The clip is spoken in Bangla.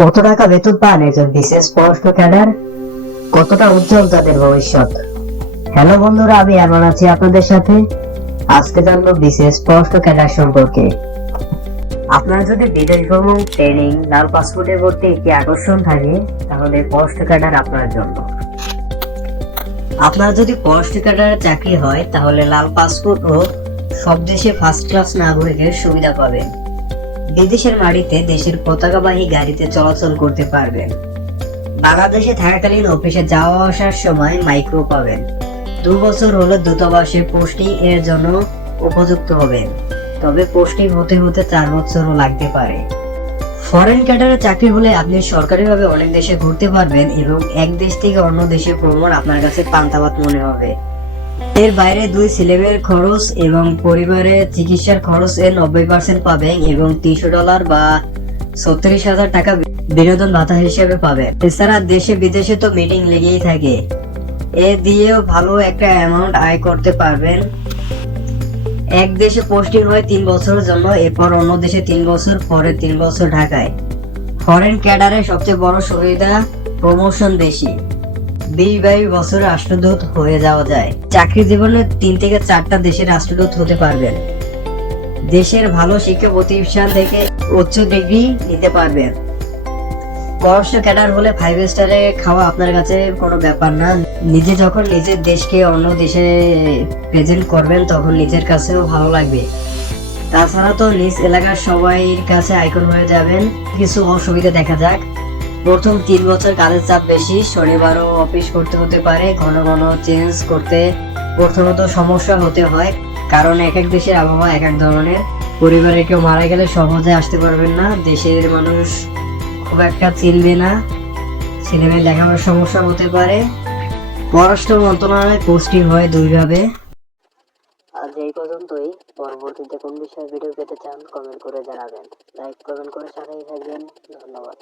কত টাকা বেতন পান একজন বিশেষ পোস্ট ক্যাডার? কতটা উজ্জ্বল তাদের ভবিষ্যৎ? হ্যালো বন্ধুরা, আমি এমন আছি আপনাদের সাথে। আজকে জানব বিশেষ পোস্ট ক্যাডার সম্পর্কে। আপনার যদি বিদেশ ভ্রমণ, ট্রেনিং, লাল পাসপোর্টের প্রতি একটি আকর্ষণ থাকে, তাহলে পোস্ট ক্যাডার আপনার জন্য। আপনার যদি পোস্ট ক্যাডার চাকরি হয়, তাহলে লাল পাসপোর্ট ও সব দেশে ফার্স্ট ক্লাস নাগরিকের সুবিধা পাবেন। বিদেশের মাটিতে দেশের পতাকাবাহী গাড়িতে চলাচল করতে পারবেন। বাংলাদেশে থাকাকালীন অফিসে যাওয়া আসার সময় মাইক্রো পাবেন। দু বছর হলে দূতাবাসে পোস্টিং এর জন্য উপযুক্ত হবেন তবে পোস্টিং হতে হতে চার বছরও লাগতে পারে। ফরেন ক্যাডারে চাকরি হলে আপনি সরকারিভাবে অনেক দেশে ঘুরতে পারবেন এবং এক দেশ থেকে অন্য দেশে ভ্রমণ আপনার কাছে পান্তাবাত মনে হবে। এর বাইরে দুই সিলেবের খরচ এবং পরিবারের চিকিৎসার খরচ এর নব্বই পার্সেন্ট পাবেন এবং তিনশো ডলার বা ছত্রিশ হাজার টাকা বিনোদন ভাতা হিসেবে পাবেন। এছাড়া দেশে বিদেশে তো মিটিং লেগেই থাকে। এ দিয়েও ভালো একটা অ্যামাউন্ট আয় করতে পারবেন। এক দেশে পোস্টিং হয় তিন বছরের জন্য, এরপর অন্য দেশে তিন বছর, পরে তিন বছর ঢাকায়। ফরেন ক্যাডারের সবচেয়ে বড় সুবিধা প্রমোশন বেশি। বিশ বছর রাষ্ট্রদূত হয়ে যাওয়া যায়। চাকরি জীবনে তিন থেকে চারটা দেশের রাষ্ট্রদূত হতে পারবেন। দেশের ভালো শিক্ষা প্রতিষ্ঠান থেকে উচ্চ ডিগ্রি নিতে পারবেন। ক্যাডার হলে ফাইভ স্টারে খাওয়া আপনার কাছে কোনো ব্যাপার না। নিজে যখন নিজের দেশকে অন্য দেশে প্রেজেন্ট করবেন, তখন নিজের কাছেও ভালো লাগবে। তাছাড়া তো নিজ এলাকার সবাইয়ের কাছে আইকন হয়ে যাবেন। কিছু অসুবিধা দেখা যাক। প্রথম তিন বছর কাজের চাপ বেশি, শনিবারও অফিস করতে হতে পারে, ঘন ঘন চেঞ্জ করতে প্রথমত সমস্যা হতে হয়, কারণ এক এক দেশের আবহাওয়া এক এক ধরনের। পরিবারে কেউ মারা গেলে সহজে আসতে পারবেন না, দেশের মানুষ খুব একটা চিনবে না ছেলেমেয়ে লেখানোর সমস্যা হতে পারে। পররাষ্ট্র মন্ত্রণালয়ে পোস্টিং হয় দুইভাবে। আজ এই পর্যন্তই। পরবর্তীতে কোন বিষয়ে ভিডিও পেতে চান কমেন্ট করে জানাবেন। লাইক কমেন্ট করে সাথেই থাকবেন। ধন্যবাদ।